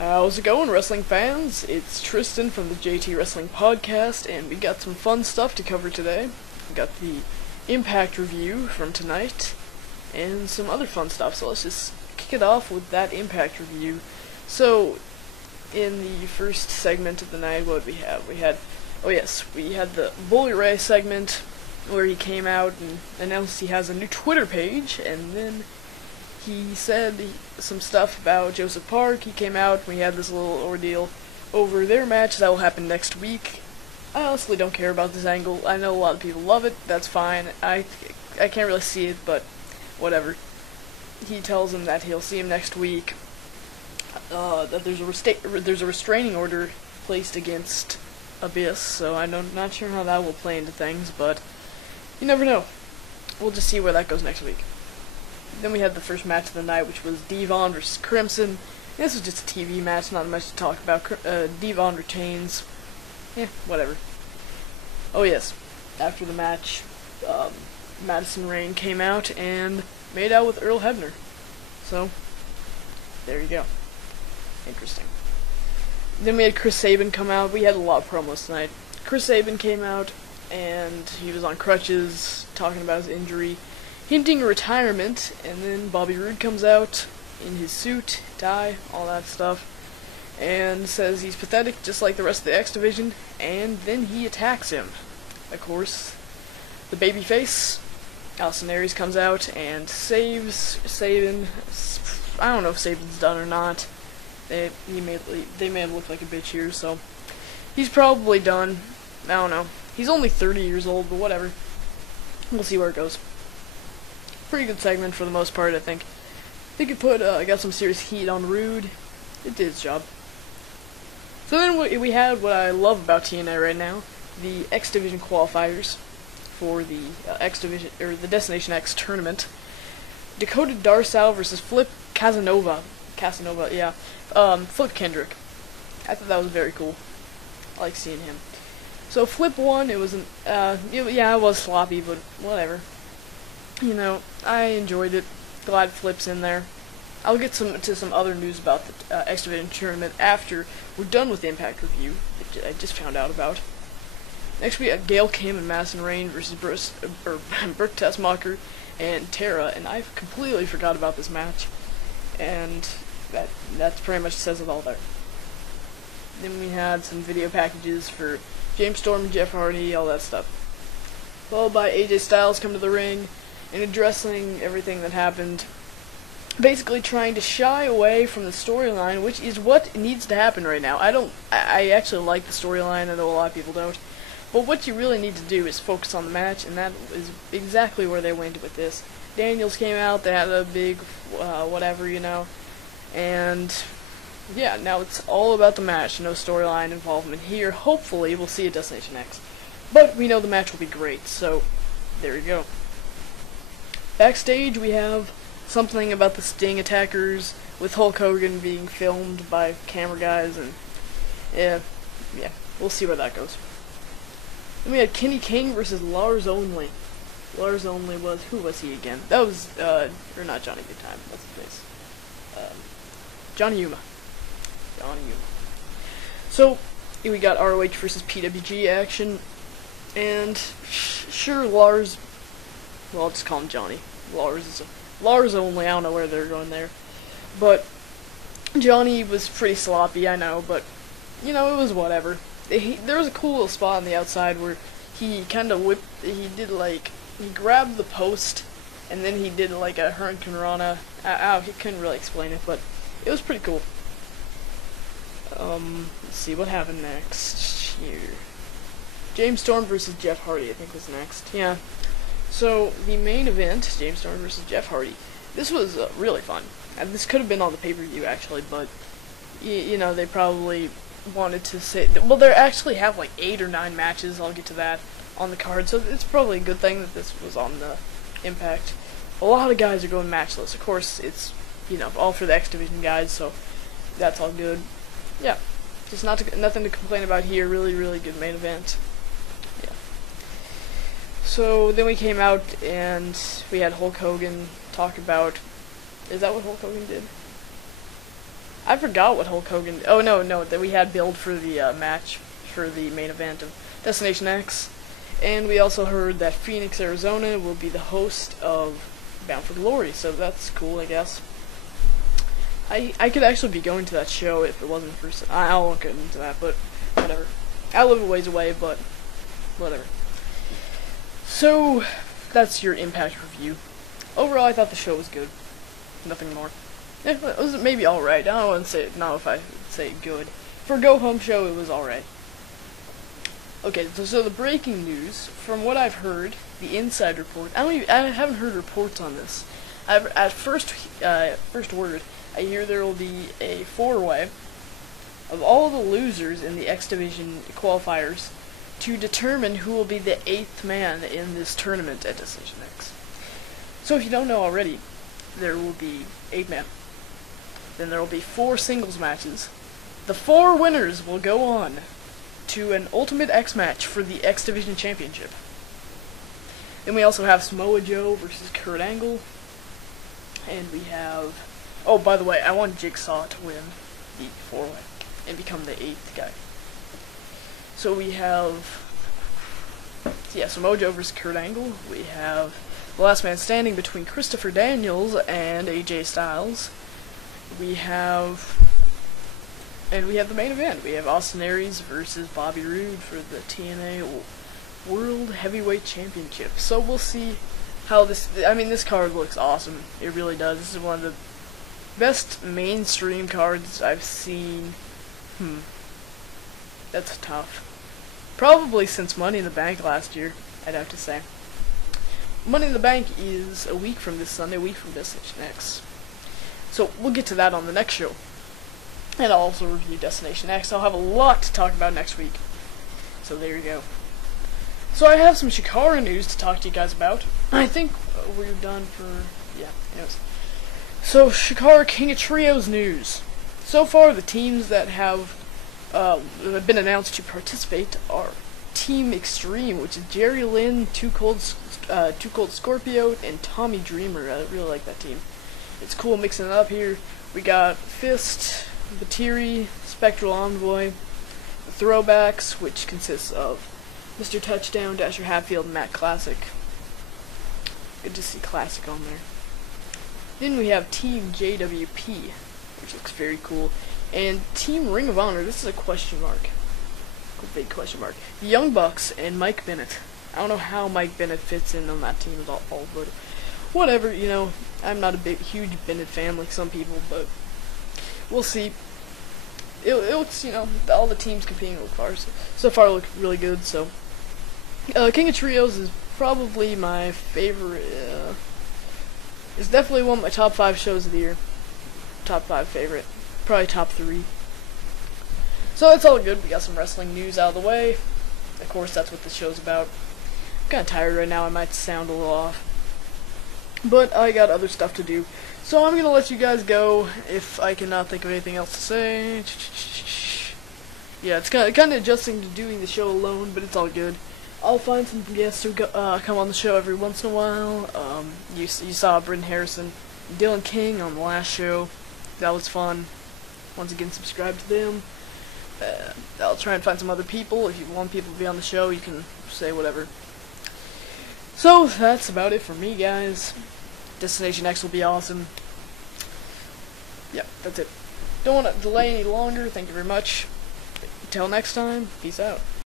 How's it going, wrestling fans? It's Tristan from the JT Wrestling Podcast, and we got some fun stuff to cover today. We got the Impact review from tonight, and some other fun stuff, so let's just kick it off with that Impact review. So, in the first segment of the night, what did we have? We had the Bully Ray segment, where he came out and announced he has a new Twitter page, and then he said some stuff about Joseph Park. He came out, we had this little ordeal over their match that will happen next week. I honestly don't care about this angle. I know a lot of people love it, that's fine. I can't really see it, but whatever. He tells him that he'll see him next week, that there's a restraining order placed against Abyss, so I'm not sure how that will play into things, but you never know. We'll just see where that goes next week. Then we had the first match of the night, which was Devon versus Crimson. This was just a TV match, not much to talk about. Devon retains. Whatever. Oh yes, after the match, Madison Rayne came out and made out with Earl Hebner. So, there you go. Interesting. Then we had Chris Sabin come out. We had a lot of promos tonight. Chris Sabin came out, and he was on crutches, talking about his injury, hinting retirement, and then Bobby Roode comes out in his suit, tie, all that stuff, and says he's pathetic just like the rest of the X Division, and then he attacks him. Of course, the babyface, Austin Aries, comes out and saves Sabin. I don't know if Sabin's done or not. They made him look like a bitch here, so he's probably done. I don't know. He's only 30 years old, but whatever. We'll see where it goes. Pretty good segment for the most part, I think. I think it got some serious heat on Roode. It did its job. So then we had what I love about TNA right now, the X Division qualifiers for the X Division, or the Destination X tournament. Dakota Darsow versus Flip Casanova. Flip Kendrick. I thought that was very cool. I like seeing him. So Flip won. It was it was sloppy, but whatever. You know, I enjoyed it. Glad Flip's in there. I'll get to some other news about the X Division tournament after we're done with the Impact review, which I just found out about. Next we had Gail Kim and Madison Rayne versus Brooke Tessmacher and Tara, and I completely forgot about this match, and that pretty much says it all there. Then we had some video packages for James Storm and Jeff Hardy, all that stuff. Followed by AJ Styles come to the ring and addressing everything that happened. Basically trying to shy away from the storyline, which is what needs to happen right now. I actually like the storyline, I know a lot of people don't. But what you really need to do is focus on the match, and that is exactly where they went with this. Daniels came out, they had a big whatever, you know. And yeah, now it's all about the match, no storyline involvement here. Hopefully we'll see a Destination X. But we know the match will be great, so there you go. Backstage we have something about the Sting attackers with Hulk Hogan being filmed by camera guys, and yeah, we'll see where that goes. Then we had Kenny King versus Lars Only. Lars Only was, who was he again? That was, or not Johnny Goodtime, what's his face? Johnny Yuma. So, we got ROH versus PWG action, and sure, Lars, well, I'll just call him Johnny. Lars Only, I don't know where they're going there. But Johnny was pretty sloppy, I know, but, you know, it was whatever. There was a cool little spot on the outside where he kind of he grabbed the post, and then he did like a Hurricane Rana. He couldn't really explain it, but it was pretty cool. Let's see what happened next here. James Storm versus Jeff Hardy, I think, was next. Yeah. So, the main event, James Storm versus Jeff Hardy. This was really fun. And this could have been on the pay-per-view, actually, but, you know, they probably wanted to say... Well, they actually have, like, 8 or 9 matches, I'll get to that, on the card, so it's probably a good thing that this was on the Impact. A lot of guys are going matchless. Of course, it's, you know, all for the X Division guys, so that's all good. Yeah, just nothing to complain about here. Really, really good main event. Yeah. So then we came out and we had Hulk Hogan talk about... Is that what Hulk Hogan did? I forgot what Hulk Hogan. Oh no, that we had billed for the match for the main event of Destination X, and we also heard that Phoenix, Arizona, will be the host of Bound for Glory. So that's cool, I guess. I could actually be going to that show if it wasn't for. I won't get into that, but whatever. I live a ways away, but whatever. So that's your Impact review. Overall, I thought the show was good. Nothing more. It was maybe alright. I don't want to say it. Not if I say good. For a go-home show, it was alright. Okay, so the breaking news, from what I've heard, the inside report. I haven't heard reports on this. At first word, I hear there will be a 4-way of all the losers in the X Division qualifiers to determine who will be the 8th man in this tournament at Destination X. So if you don't know already, there will be 8 men. Then there will be 4 singles matches. The 4 winners will go on to an Ultimate X match for the X Division Championship. Then we also have Samoa Joe versus Kurt Angle. And we have... Oh, by the way, I want Jigsaw to win the 4-way and become the 8th guy. So we have... Yeah, Samoa Joe versus Kurt Angle. We have the last man standing between Christopher Daniels and AJ Styles. We have the main event. We have Austin Aries versus Bobby Roode for the TNA World Heavyweight Championship. So we'll see how this... I mean, this card looks awesome. It really does. This is one of the best mainstream cards I've seen. That's tough. Probably since Money in the Bank last year, I'd have to say. Money in the Bank is a week from this Sunday, a week from Destination X. So we'll get to that on the next show. And I'll also review Destination X. I'll have a lot to talk about next week. So there you go. So I have some Chikara news to talk to you guys about. I think we're done for... Yeah, anyways. So Chikara King of Trios news. So far, the teams that have been announced to participate are Team Extreme, which is Jerry Lynn, Too Cold Scorpio, and Tommy Dreamer. I really like that team. It's cool mixing it up here. We got Fist, Batiri, Spectral Envoy, the Throwbacks, which consists of Mr. Touchdown, Dasher Hatfield, and Matt Classic. Good to see Classic on there. Then we have Team JWP, which looks very cool. And Team Ring of Honor, this is a question mark. A big question mark. The Young Bucks and Mike Bennett. I don't know how Mike Bennett fits in on that team at all, but whatever, you know. I'm not a huge Bennett fan like some people, but we'll see. It looks, you know, all the teams competing so far look really good, so. King of Trios is probably my favorite, it's definitely one of my top 5 shows of the year. Top 5 favorite. Probably top 3. So that's all good. We got some wrestling news out of the way. Of course, that's what the show's about. I'm kind of tired right now. I might sound a little off. But I got other stuff to do. So I'm going to let you guys go if I cannot think of anything else to say. Yeah, it's kind of adjusting to doing the show alone, but it's all good. I'll find some guests who come on the show every once in a while. You saw Britton Harrison, Dylan King on the last show. That was fun. Once again, subscribe to them. I'll try and find some other people. If you want people to be on the show, you can say whatever. So, that's about it for me, guys. Destination X will be awesome. Yep, that's it. Don't want to delay any longer. Thank you very much. Until next time, peace out.